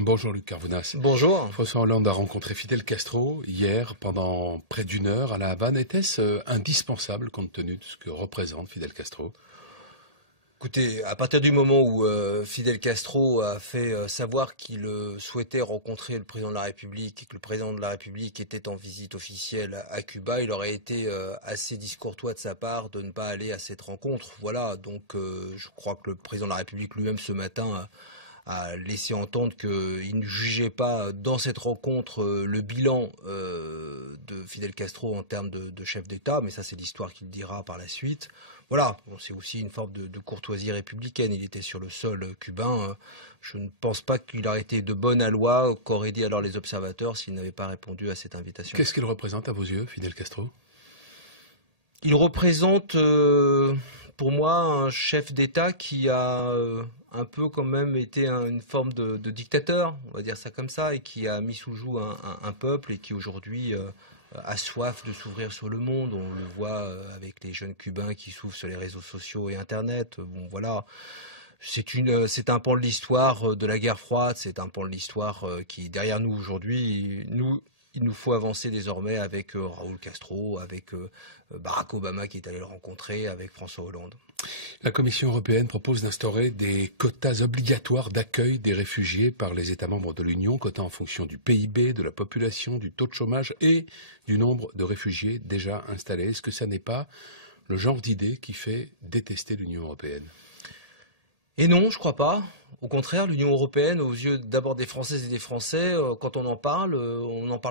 Bonjour Luc Carvounas. Bonjour. François Hollande a rencontré Fidel Castro hier pendant près d'une heure à La Havane. Était-ce indispensable compte tenu de ce que représente Fidel Castro? Écoutez, à partir du moment où Fidel Castro a fait savoir qu'il souhaitait rencontrer le président de la République et que le président de la République était en visite officielle à Cuba, il aurait été assez discourtois de sa part de ne pas aller à cette rencontre. Voilà, donc je crois que le président de la République lui-même ce matin a laissé entendre qu'il ne jugeait pas dans cette rencontre le bilan de Fidel Castro en termes de chef d'État, mais ça c'est l'histoire qu'il dira par la suite. Voilà, bon, c'est aussi une forme de courtoisie républicaine. Il était sur le sol cubain. Je ne pense pas qu'il aurait été de bonne loi qu'auraient dit alors les observateurs s'il n'avait pas répondu à cette invitation. Qu'est-ce qu'il représente à vos yeux, Fidel Castro? Il représente pour moi un chef d'État qui a un peu quand même été une forme de dictateur, on va dire ça comme ça, et qui a mis sous joug un peuple et qui aujourd'hui a soif de s'ouvrir sur le monde. On le voit avec les jeunes Cubains qui s'ouvrent sur les réseaux sociaux et Internet. Bon, voilà. C'est un pan de l'histoire de la guerre froide, c'est un pan de l'histoire qui est derrière nous aujourd'hui. Il nous faut avancer désormais avec Raúl Castro, avec Barack Obama qui est allé le rencontrer, avec François Hollande. La Commission européenne propose d'instaurer des quotas obligatoires d'accueil des réfugiés par les États membres de l'Union, quotas en fonction du PIB, de la population, du taux de chômage et du nombre de réfugiés déjà installés. Est-ce que ça n'est pas le genre d'idée qui fait détester l'Union européenne? Et non, je crois pas. Au contraire, l'Union européenne, aux yeux d'abord des Françaises et des Français, quand on en parle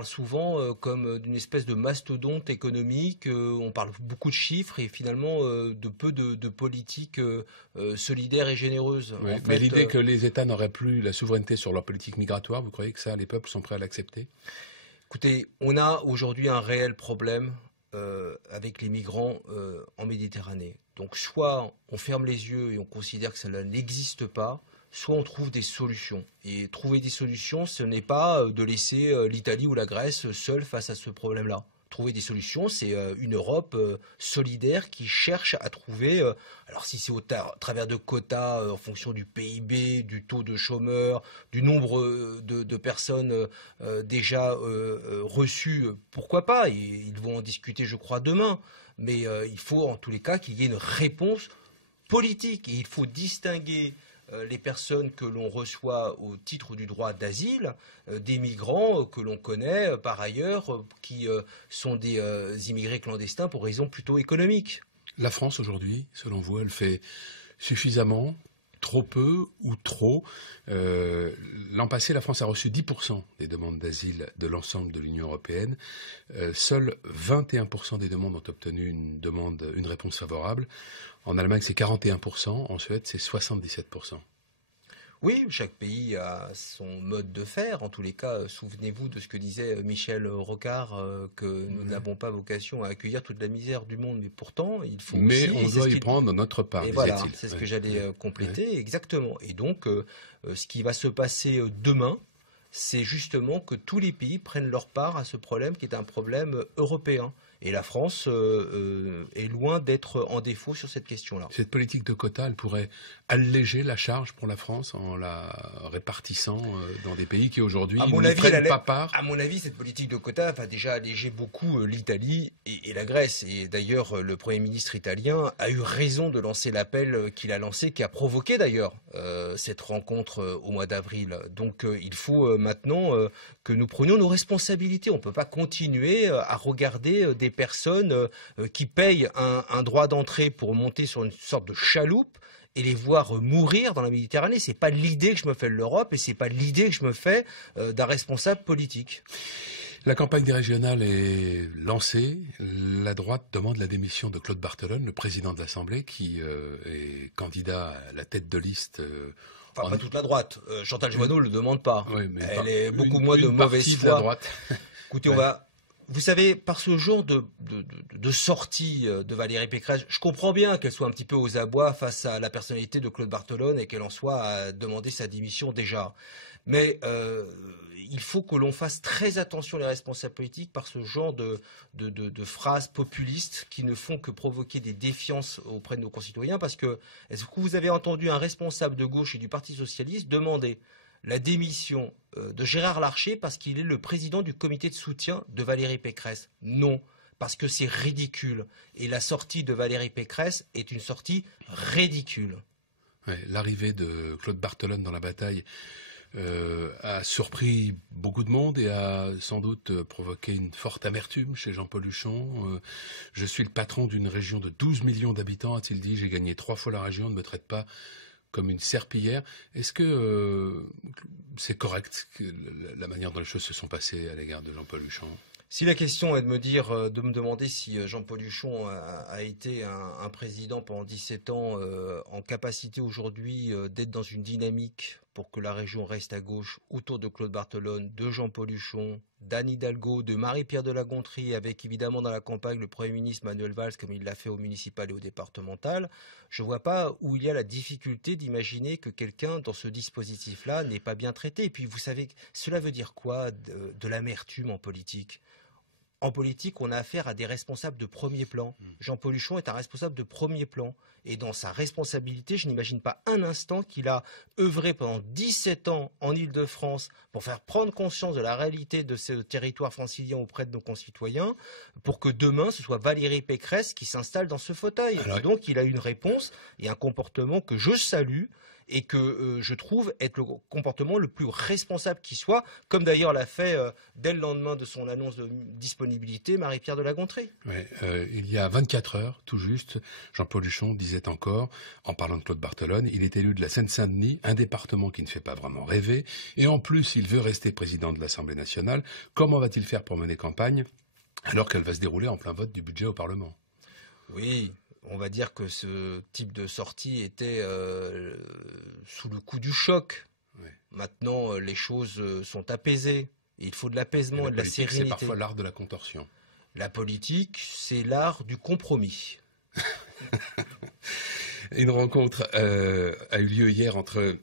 souvent comme d'une espèce de mastodonte économique. On parle beaucoup de chiffres et finalement de peu de politiques solidaires et généreuses. Oui, mais l'idée que les États n'auraient plus la souveraineté sur leur politique migratoire, vous croyez que ça, les peuples sont prêts à l'accepter? Écoutez, on a aujourd'hui un réel problème avec les migrants en Méditerranée. Donc soit on ferme les yeux et on considère que cela n'existe pas, soit on trouve des solutions. Et trouver des solutions, ce n'est pas de laisser l'Italie ou la Grèce seules face à ce problème-là. Trouver des solutions, c'est une Europe solidaire qui cherche à trouver, alors si c'est au travers de quotas en fonction du PIB, du taux de chômeurs, du nombre de personnes déjà reçues, pourquoi pas, et ils vont en discuter je crois demain, mais il faut en tous les cas qu'il y ait une réponse politique, et il faut distinguer les personnes que l'on reçoit au titre du droit d'asile, des migrants que l'on connaît par ailleurs, qui sont des immigrés clandestins pour raisons plutôt économiques. La France aujourd'hui, selon vous, elle fait suffisamment, trop peu ou trop? L'an passé, la France a reçu 10% des demandes d'asile de l'ensemble de l'Union européenne. Seuls 21% des demandes ont obtenu une réponse favorable. En Allemagne, c'est 41%. En Suède, c'est 77%. Oui, chaque pays a son mode de faire. En tous les cas, souvenez-vous de ce que disait Michel Rocard, que nous n'avons pas vocation à accueillir toute la misère du monde, mais pourtant, il faut mais aussi... on doit y prendre notre part, et voilà, c'est ce que j'allais compléter, exactement. Et donc, ce qui va se passer demain, c'est justement que tous les pays prennent leur part à ce problème qui est un problème européen. Et la France est loin d'être en défaut sur cette question-là. Cette politique de quotas, elle pourrait alléger la charge pour la France en la répartissant dans des pays qui aujourd'hui ne prennent pas part? À mon avis, cette politique de quotas va déjà alléger beaucoup l'Italie et la Grèce. Et d'ailleurs, le Premier ministre italien a eu raison de lancer l'appel qu'il a lancé, qui a provoqué d'ailleurs cette rencontre au mois d'avril. Donc il faut maintenant que nous prenions nos responsabilités. On ne peut pas continuer à regarder des personnes qui payent un droit d'entrée pour monter sur une sorte de chaloupe et les voir mourir dans la Méditerranée. C'est pas l'idée que je me fais de l'Europe et c'est pas l'idée que je me fais d'un responsable politique. La campagne des régionales est lancée. La droite demande la démission de Claude Barthelone, le président de l'Assemblée, qui est candidat à la tête de liste. Enfin, pas toute la droite. Chantal Joanneau ne le demande pas. Oui, mais elle est beaucoup moins de mauvaise foi. De la droite. Écoutez, vous savez, par ce genre de sortie de Valérie Pécresse, je comprends bien qu'elle soit un petit peu aux abois face à la personnalité de Claude Barthelone et qu'elle en soit à demander sa démission déjà. Mais il faut que l'on fasse très attention les responsables politiques par ce genre de phrases populistes qui ne font que provoquer des défiances auprès de nos concitoyens. Parce que, est-ce que vous avez entendu un responsable de gauche et du Parti socialiste demander la démission de Gérard Larcher parce qu'il est le président du comité de soutien de Valérie Pécresse. Non, parce que c'est ridicule. Et la sortie de Valérie Pécresse est une sortie ridicule. Ouais, l'arrivée de Claude Barthelone dans la bataille a surpris beaucoup de monde et a sans doute provoqué une forte amertume chez Jean-Paul Huchon. Je suis le patron d'une région de 12 millions d'habitants, a-t-il dit. J'ai gagné 3 fois la région, ne me traite pas comme une serpillière. Est-ce que c'est correct la manière dont les choses se sont passées à l'égard de Jean-Paul Huchon? Si la question est de me demander si Jean-Paul Huchon a été un président pendant 17 ans en capacité aujourd'hui d'être dans une dynamique pour que la région reste à gauche autour de Claude Barthelone, de Jean-Paul Huchon, d'Anne Hidalgo, de Marie-Pierre de la Gontrie, avec évidemment dans la campagne le Premier ministre Manuel Valls comme il l'a fait au municipal et au départemental, je ne vois pas où il y a la difficulté d'imaginer que quelqu'un dans ce dispositif-là n'est pas bien traité. Et puis vous savez, cela veut dire quoi de l'amertume en politique ? En politique, on a affaire à des responsables de premier plan. Jean-Paul Huchon est un responsable de premier plan. Et dans sa responsabilité, je n'imagine pas un instant qu'il a œuvré pendant 17 ans en Île-de-France pour faire prendre conscience de la réalité de ce territoire francilien auprès de nos concitoyens, pour que demain, ce soit Valérie Pécresse qui s'installe dans ce fauteuil. Alors, et donc, il a une réponse et un comportement que je salue et que je trouve être le comportement le plus responsable qui soit, comme d'ailleurs l'a fait dès le lendemain de son annonce de disponibilité Marie-Pierre de la Gontrie. Ouais, il y a 24 heures, tout juste, Jean-Paul Huchon disait encore, en parlant de Claude Barthelone, il est élu de la Seine-Saint-Denis, un département qui ne fait pas vraiment rêver, et en plus il veut rester président de l'Assemblée nationale. Comment va-t-il faire pour mener campagne alors qu'elle va se dérouler en plein vote du budget au Parlement? Oui. On va dire que ce type de sortie était sous le coup du choc. Ouais. Maintenant, les choses sont apaisées. Il faut de l'apaisement et de la sérénité. C'est parfois l'art de la contorsion. La politique, c'est l'art du compromis. Une rencontre a eu lieu hier entre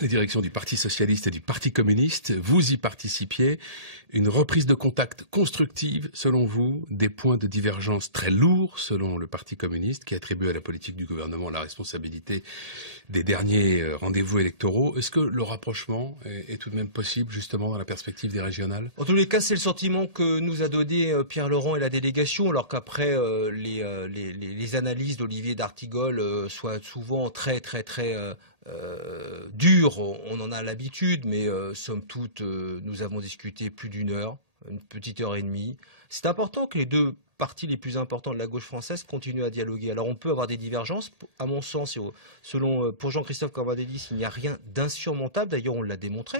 la direction du Parti socialiste et du Parti communiste. Vous y participiez. Une reprise de contact constructive, selon vous, des points de divergence très lourds, selon le Parti communiste, qui attribue à la politique du gouvernement la responsabilité des derniers rendez-vous électoraux. Est-ce que le rapprochement est tout de même possible, justement, dans la perspective des régionales? En tous les cas, c'est le sentiment que nous a donné Pierre Laurent et la délégation, alors qu'après les analyses d'Olivier d'Artigol soient souvent très dures. On en a l'habitude, mais somme toute, nous avons discuté plus d'une heure, une petite heure et demie. C'est important que les deux partis les plus importants de la gauche française continuent à dialoguer. Alors on peut avoir des divergences, à mon sens, et pour Jean-Christophe Cambadélis, il n'y a rien d'insurmontable, d'ailleurs on l'a démontré.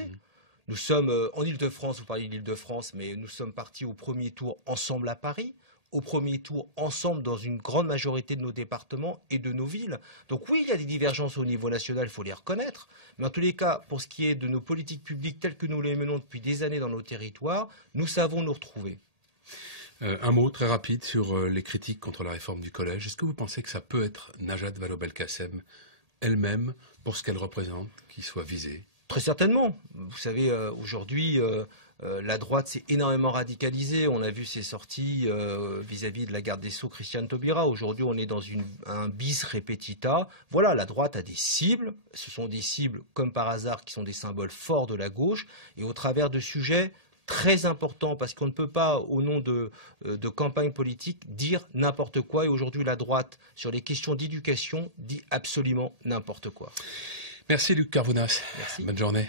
Nous sommes en Île-de-France, vous parlez de l'Île-de-France, mais nous sommes partis au premier tour ensemble à Paris, au premier tour ensemble dans une grande majorité de nos départements et de nos villes. Donc oui, il y a des divergences au niveau national, il faut les reconnaître. Mais en tous les cas, pour ce qui est de nos politiques publiques telles que nous les menons depuis des années dans nos territoires, nous savons nous retrouver. Un mot très rapide sur les critiques contre la réforme du collège. Est-ce que vous pensez que ça peut être Najat Vallaud-Belkacem elle-même, pour ce qu'elle représente, qui soit visée? Très certainement. Vous savez, aujourd'hui, la droite s'est énormément radicalisée. On a vu ses sorties vis-à-vis de la garde des Sceaux, Christiane Taubira. Aujourd'hui, on est dans un bis repetita. Voilà, la droite a des cibles. Ce sont des cibles, comme par hasard, qui sont des symboles forts de la gauche. Et au travers de sujets très importants, parce qu'on ne peut pas, au nom de campagne politique, dire n'importe quoi. Et aujourd'hui, la droite, sur les questions d'éducation, dit absolument n'importe quoi. Merci Luc Carvounas. Merci. Bonne journée.